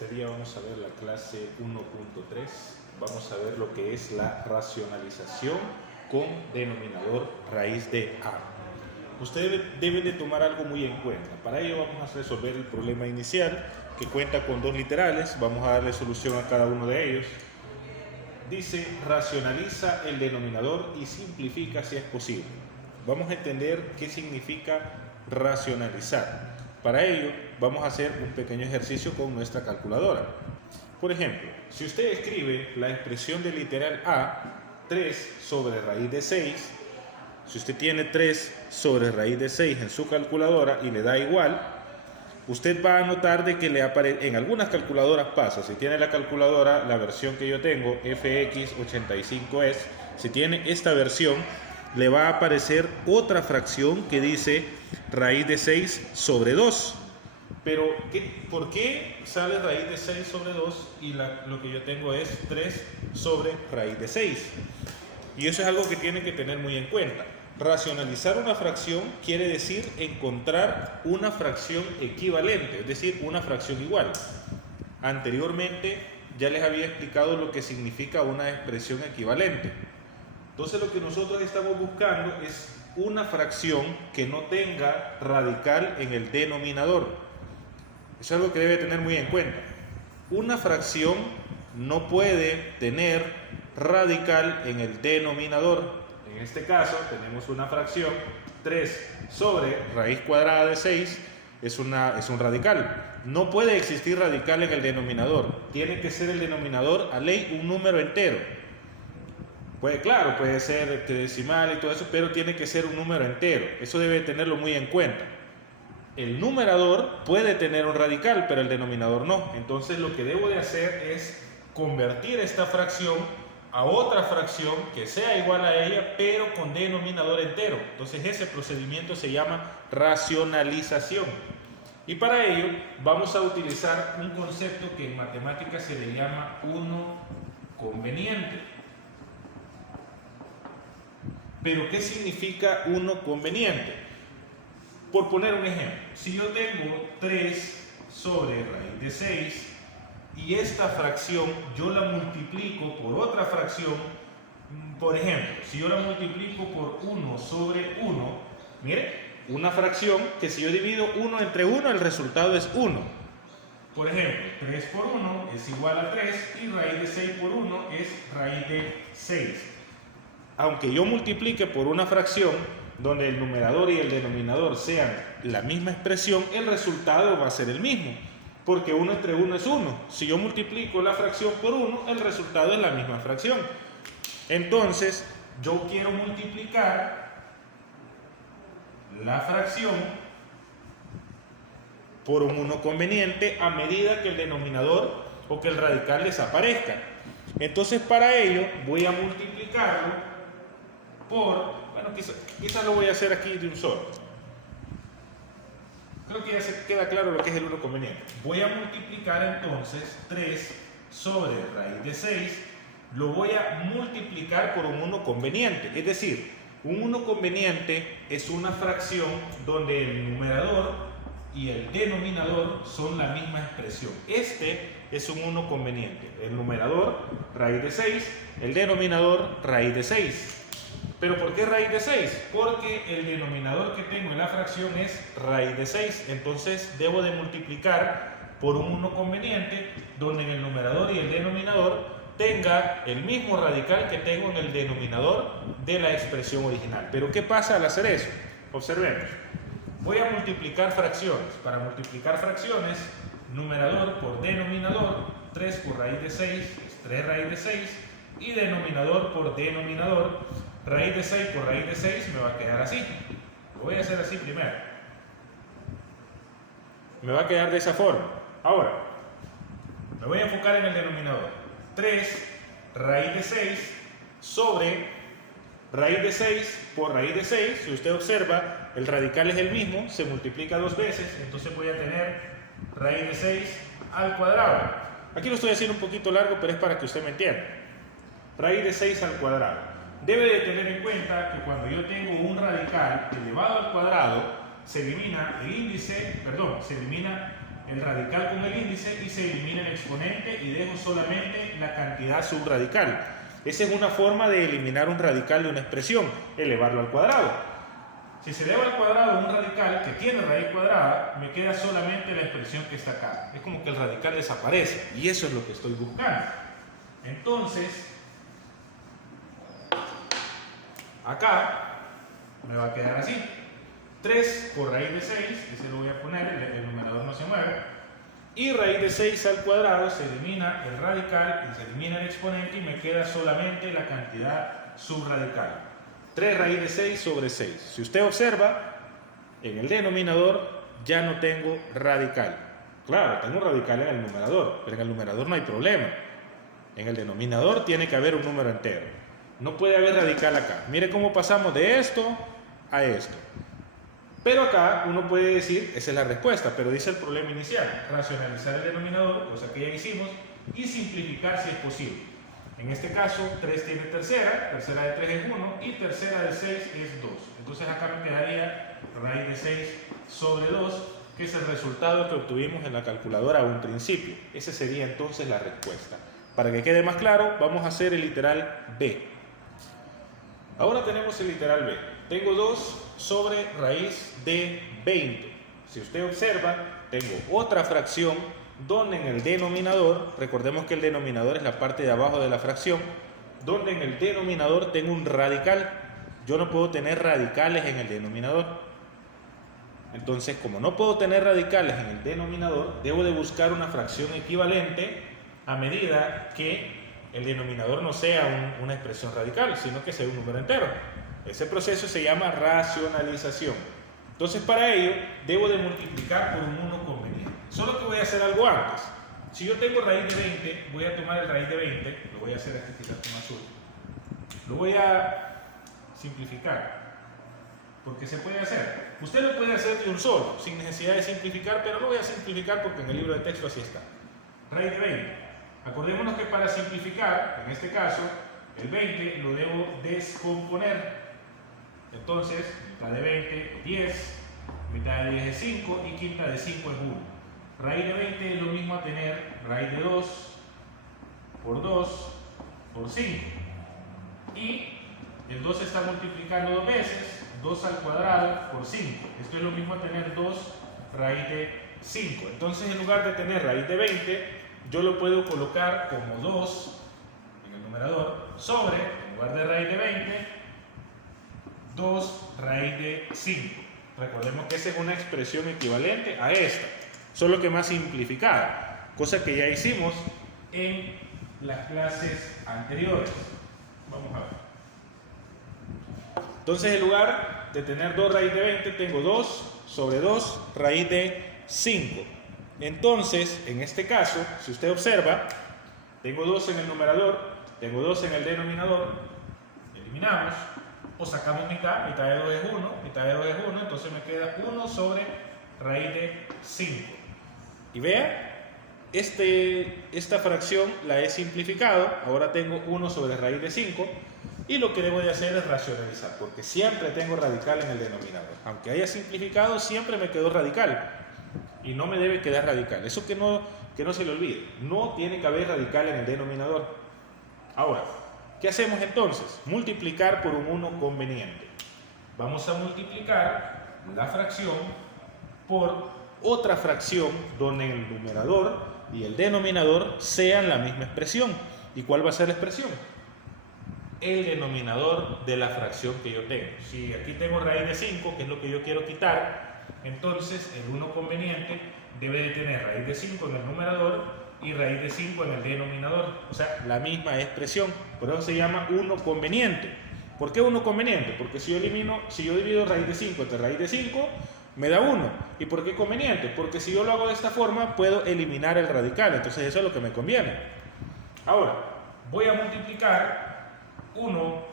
Este día vamos a ver la clase 1.3. Vamos a ver lo que es la racionalización con denominador raíz de A. Ustedes deben de tomar algo muy en cuenta. Para ello vamos a resolver el problema inicial, que cuenta con dos literales. Vamos a darle solución a cada uno de ellos. Dice, racionaliza el denominador y simplifica si es posible. Vamos a entender qué significa racionalizar. Para ello, vamos a hacer un pequeño ejercicio con nuestra calculadora. Por ejemplo, si usted escribe la expresión del literal A, 3 sobre raíz de 6, si usted tiene 3 sobre raíz de 6 en su calculadora y le da igual, usted va a notar de que le aparece, en algunas calculadoras pasa, si tiene la calculadora, la versión que yo tengo, FX85S, si tiene esta versión, le va a aparecer otra fracción que dice raíz de 6 sobre 2. Pero, ¿por qué sale raíz de 6 sobre 2 y lo que yo tengo es 3 sobre raíz de 6? Y eso es algo que tienen que tener muy en cuenta. Racionalizar una fracción quiere decir encontrar una fracción equivalente, es decir, una fracción igual. Anteriormente ya les había explicado lo que significa una expresión equivalente. Entonces lo que nosotros estamos buscando es una fracción que no tenga radical en el denominador. Eso es algo que debe tener muy en cuenta. Una fracción no puede tener radical en el denominador. En este caso tenemos una fracción 3 sobre raíz cuadrada de 6, es un radical. No puede existir radical en el denominador. Tiene que ser el denominador a ley un número entero. Claro, puede ser decimal y todo eso, pero tiene que ser un número entero. Eso debe tenerlo muy en cuenta. El numerador puede tener un radical, pero el denominador no. Entonces lo que debo de hacer es convertir esta fracción a otra fracción que sea igual a ella, pero con denominador entero. Entonces ese procedimiento se llama racionalización. Y para ello vamos a utilizar un concepto que en matemáticas se le llama uno conveniente. Pero ¿qué significa uno conveniente? Por poner un ejemplo, si yo tengo 3 sobre raíz de 6 y esta fracción yo la multiplico por otra fracción, por ejemplo, si yo la multiplico por 1 sobre 1, mire, una fracción que si yo divido 1 entre 1, el resultado es 1. Por ejemplo, 3 por 1 es igual a 3 y raíz de 6 por 1 es raíz de 6. Aunque yo multiplique por una fracción donde el numerador y el denominador sean la misma expresión, el resultado va a ser el mismo, porque 1 entre 1 es 1. Si yo multiplico la fracción por 1, el resultado es la misma fracción. Entonces, yo quiero multiplicar la fracción por un 1 conveniente a medida que el denominador o que el radical desaparezca. Entonces, para ello, voy a multiplicarlo quizás lo voy a hacer aquí de un solo. Creo que ya se queda claro lo que es el 1 conveniente. Voy a multiplicar entonces 3 sobre raíz de 6, lo voy a multiplicar por un 1 conveniente. Es decir, un 1 conveniente es una fracción donde el numerador y el denominador son la misma expresión. Este es un 1 conveniente. El numerador, raíz de 6, el denominador, raíz de 6. ¿Pero por qué raíz de 6? Porque el denominador que tengo en la fracción es raíz de 6. Entonces debo de multiplicar por un 1 conveniente donde en el numerador y el denominador tenga el mismo radical que tengo en el denominador de la expresión original. ¿Pero qué pasa al hacer eso? Observemos. Voy a multiplicar fracciones. Para multiplicar fracciones, numerador por denominador, 3 por raíz de 6 es 3 raíz de 6, y denominador por denominador, raíz de 6 por raíz de 6 me va a quedar así. Lo voy a hacer así primero. Me va a quedar de esa forma. Ahora, me voy a enfocar en el denominador. 3 raíz de 6 sobre raíz de 6 por raíz de 6. Si usted observa, el radical es el mismo, se multiplica 2 veces, entonces voy a tener raíz de 6 al cuadrado. Aquí lo estoy haciendo un poquito largo, pero es para que usted me entienda. Raíz de 6 al cuadrado. Debe de tener en cuenta que cuando yo tengo un radical elevado al cuadrado, se elimina el índice, se elimina el radical con el índice y se elimina el exponente y dejo solamente la cantidad subradical. Esa es una forma de eliminar un radical de una expresión, elevarlo al cuadrado. Si se eleva al cuadrado un radical que tiene raíz cuadrada, me queda solamente la expresión que está acá. Es como que el radical desaparece y eso es lo que estoy buscando. Entonces, acá me va a quedar así. 3 por raíz de 6, ese lo voy a poner, el numerador no se mueve. Y raíz de 6 al cuadrado se elimina el radical y se elimina el exponente y me queda solamente la cantidad subradical. 3 raíz de 6 sobre 6. Si usted observa, en el denominador ya no tengo radical. Claro, tengo radical en el numerador, pero en el numerador no hay problema. En el denominador tiene que haber un número entero. No puede haber radical acá. Mire cómo pasamos de esto a esto. Pero acá uno puede decir, esa es la respuesta, pero dice el problema inicial, racionalizar el denominador, cosa que ya hicimos, y simplificar si es posible. En este caso, 3 tiene tercera, tercera de 3 es 1, y tercera de 6 es 2. Entonces acá me quedaría raíz de 6 sobre 2, que es el resultado que obtuvimos en la calculadora a un principio. Esa sería entonces la respuesta. Para que quede más claro, vamos a hacer el literal B. Ahora tenemos el literal B. Tengo 2 sobre raíz de 20. Si usted observa, tengo otra fracción donde en el denominador, recordemos que el denominador es la parte de abajo de la fracción, donde en el denominador tengo un radical. Yo no puedo tener radicales en el denominador. Entonces, como no puedo tener radicales en el denominador, debo de buscar una fracción equivalente a medida que el denominador no sea una expresión radical, sino que sea un número entero. Ese proceso se llama racionalización. Entonces, para ello, debo de multiplicar por un 1 conveniente. Solo que voy a hacer algo antes. Si yo tengo raíz de 20, voy a tomar el raíz de 20, lo voy a hacer aquí quizás con azul. Lo voy a simplificar, porque se puede hacer. Usted lo puede hacer de un solo, sin necesidad de simplificar, pero lo voy a simplificar porque en el libro de texto así está. Raíz de 20. Acordémonos que para simplificar, en este caso, el 20 lo debo descomponer. Entonces, mitad de 20, 10, mitad de 10 es 5 y quinta de 5 es 1. Raíz de 20 es lo mismo a tener raíz de 2 por 2 por 5. Y el 2 se está multiplicando dos veces, 2 al cuadrado por 5. Esto es lo mismo a tener 2 raíz de 5. Entonces, en lugar de tener raíz de 20, yo lo puedo colocar como 2 en el numerador sobre, en lugar de raíz de 20, 2 raíz de 5. Recordemos que esa es una expresión equivalente a esta, solo que más simplificada, cosa que ya hicimos en las clases anteriores. Vamos a ver. Entonces, en lugar de tener 2 raíz de 20, tengo 2 sobre 2 raíz de 5. Entonces, en este caso, si usted observa, tengo 2 en el numerador, tengo 2 en el denominador, eliminamos, o sacamos mitad, mitad de 2 es 1, mitad de 2 es 1, entonces me queda 1 sobre raíz de 5. Y vea, esta fracción la he simplificado, ahora tengo 1 sobre raíz de 5, y lo que debo de hacer es racionalizar, porque siempre tengo radical en el denominador. Aunque haya simplificado, siempre me quedó radical. Y no me debe quedar radical. Eso que no se le olvide. No tiene que haber radical en el denominador. Ahora, ¿qué hacemos entonces? Multiplicar por un 1 conveniente. Vamos a multiplicar la fracción por otra fracción donde el numerador y el denominador sean la misma expresión. ¿Y cuál va a ser la expresión? El denominador de la fracción que yo tengo. Si aquí tengo raíz de 5, que es lo que yo quiero quitar, entonces el 1 conveniente debe de tener raíz de 5 en el numerador y raíz de 5 en el denominador, o sea, la misma expresión. Por eso se llama 1 conveniente. ¿Por qué 1 conveniente? Porque si yo divido raíz de 5 entre raíz de 5, me da 1. ¿Y por qué conveniente? Porque si yo lo hago de esta forma, puedo eliminar el radical, entonces eso es lo que me conviene. Ahora, voy a multiplicar 1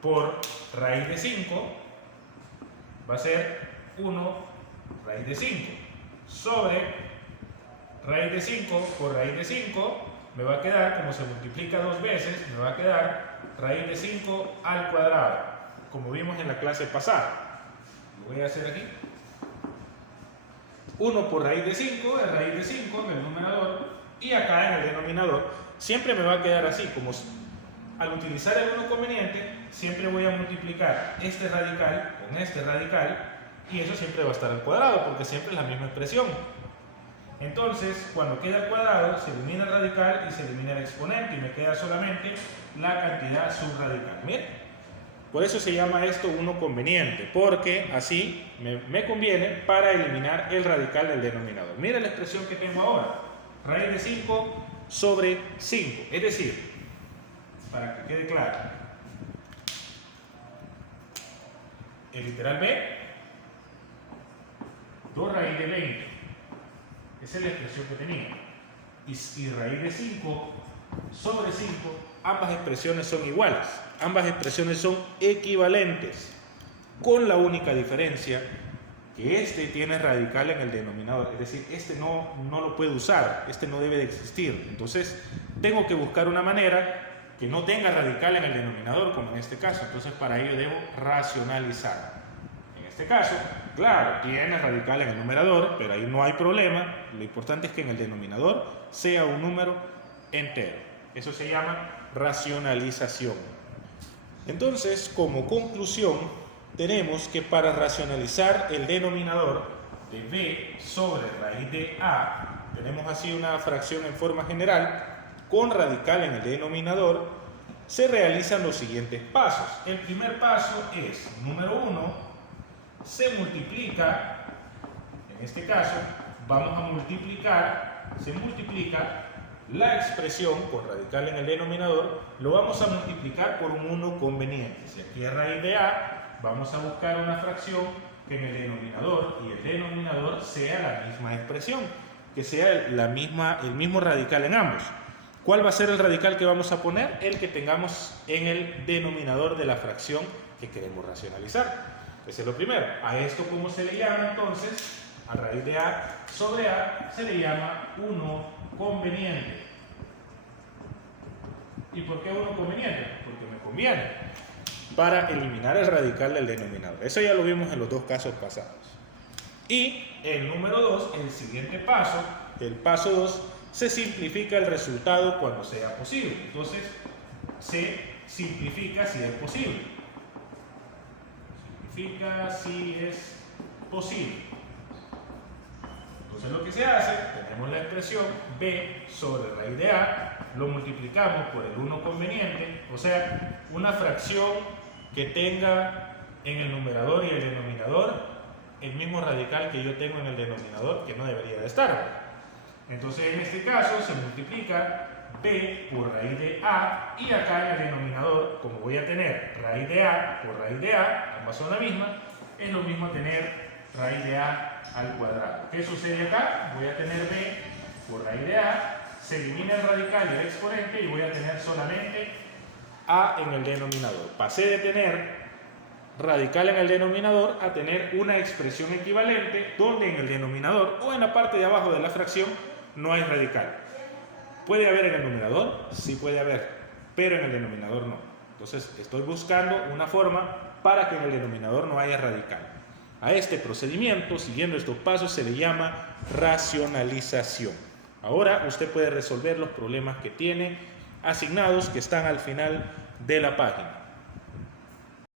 por raíz de 5, va a ser 1 raíz de 5 sobre raíz de 5 por raíz de 5, me va a quedar, como se multiplica dos veces, me va a quedar raíz de 5 al cuadrado, como vimos en la clase pasada. Lo voy a hacer aquí. 1 por raíz de 5, es raíz de 5 en el numerador, y acá en el denominador siempre me va a quedar así, como al utilizar el 1 conveniente, siempre voy a multiplicar este radical con este radical, y eso siempre va a estar al cuadrado, porque siempre es la misma expresión. Entonces, cuando queda al cuadrado, se elimina el radical y se elimina el exponente, y me queda solamente la cantidad subradical. Miren, por eso se llama esto 1 conveniente, porque así me conviene para eliminar el radical del denominador. Miren la expresión que tengo ahora, raíz de 5 sobre 5, es decir, para que quede claro, el literal b, 2 raíz de 20, esa es la expresión que tenía, y raíz de 5 sobre 5, ambas expresiones son iguales, ambas expresiones son equivalentes, con la única diferencia que este tiene radical en el denominador, es decir, este no lo puedo usar, este no debe de existir. Entonces tengo que buscar una manera que no tenga radical en el denominador, como en este caso. Entonces para ello debo racionalizar. En este caso, claro, tiene radical en el numerador, pero ahí no hay problema. Lo importante es que en el denominador sea un número entero. Eso se llama racionalización. Entonces, como conclusión, tenemos que para racionalizar el denominador de b sobre raíz de a, tenemos así una fracción en forma general con radical en el denominador, se realizan los siguientes pasos. El primer paso es, número 1, se multiplica, en este caso, vamos a multiplicar, se multiplica la expresión con radical en el denominador, lo vamos a multiplicar por un 1 conveniente. Si aquí es raíz de a, vamos a buscar una fracción que en el denominador y el denominador sea la misma expresión, que sea el mismo radical en ambos. ¿Cuál va a ser el radical que vamos a poner? El que tengamos en el denominador de la fracción que queremos racionalizar. Ese es lo primero. A esto, ¿cómo se le llama entonces? A raíz de a sobre a se le llama 1 conveniente. ¿Y por qué 1 conveniente? Porque me conviene para eliminar el radical del denominador. Eso ya lo vimos en los dos casos pasados. Y el número 2, el siguiente paso, el paso 2, se simplifica el resultado cuando sea posible. Entonces, se simplifica si es posible. Simplifica si es posible. Entonces, lo que se hace, tenemos la expresión b sobre raíz de a, lo multiplicamos por el 1 conveniente, o sea, una fracción que tenga en el numerador y el denominador el mismo radical que yo tengo en el denominador, que no debería de estar. Entonces, en este caso, se multiplica b por raíz de a, y acá en el denominador, como voy a tener raíz de a por raíz de a, ambas son la misma, es lo mismo tener raíz de a al cuadrado. ¿Qué sucede acá? Voy a tener b por raíz de a, se elimina el radical y el exponente, y voy a tener solamente a en el denominador. Pasé de tener radical en el denominador a tener una expresión equivalente donde en el denominador o en la parte de abajo de la fracción no hay radical. ¿Puede haber en el numerador? Sí puede haber, pero en el denominador no. Entonces estoy buscando una forma para que en el denominador no haya radical. A este procedimiento, siguiendo estos pasos, se le llama racionalización. Ahora usted puede resolver los problemas que tiene asignados, que están al final de la página.